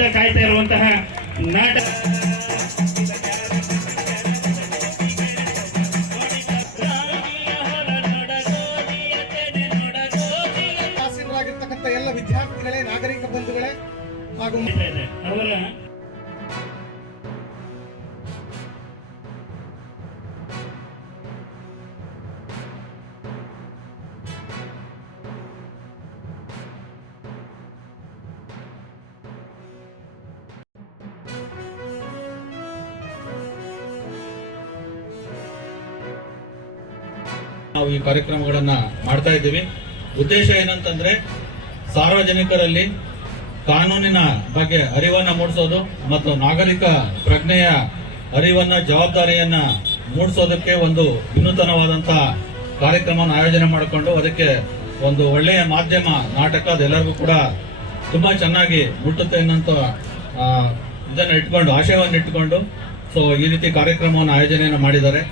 ಕಾತರದಿಂದ ಕಾಯ್ತಾ ಇರುವಂತಹ ನಾಟಕ ಎಲ್ಲ ವಿದ್ಯಾರ್ಥಿಗಳೇ, ನಾಗರಿಕ ಬಂಧುಗಳೇ ಹಾಗೂ ಅವರ ನಾವು ಈ ಕಾರ್ಯಕ್ರಮಗಳನ್ನ ಮಾಡ್ತಾ ಇದ್ದೀವಿ. ಉದ್ದೇಶ ಏನಂತಂದ್ರೆ ಸಾರ್ವಜನಿಕರಲ್ಲಿ ಕಾನೂನಿನ ಬಗ್ಗೆ ಅರಿವನ್ನ ಮೂಡಿಸೋದು ಮತ್ತು ನಾಗರಿಕ ಪ್ರಜ್ಞೆಯ ಅರಿವನ್ನ, ಜವಾಬ್ದಾರಿಯನ್ನ ಮೂಡಿಸೋದಕ್ಕೆ ಒಂದು ವಿನೂತನವಾದಂತಹ ಕಾರ್ಯಕ್ರಮವನ್ನು ಆಯೋಜನೆ ಮಾಡಿಕೊಂಡು ಅದಕ್ಕೆ ಒಂದು ಒಳ್ಳೆಯ ಮಾಧ್ಯಮ ನಾಟಕ ಅದೆಲ್ಲರಿಗೂ ಕೂಡ ತುಂಬಾ ಚೆನ್ನಾಗಿ ಮುಟ್ಟುತ್ತೆ ಅನ್ನೋಂಥ ಇದನ್ನ ಇಟ್ಕೊಂಡು, ಆಶಯವನ್ನು ಇಟ್ಕೊಂಡು ಈ ರೀತಿ ಕಾರ್ಯಕ್ರಮವನ್ನು ಆಯೋಜನೆಯನ್ನು ಮಾಡಿದ್ದಾರೆ.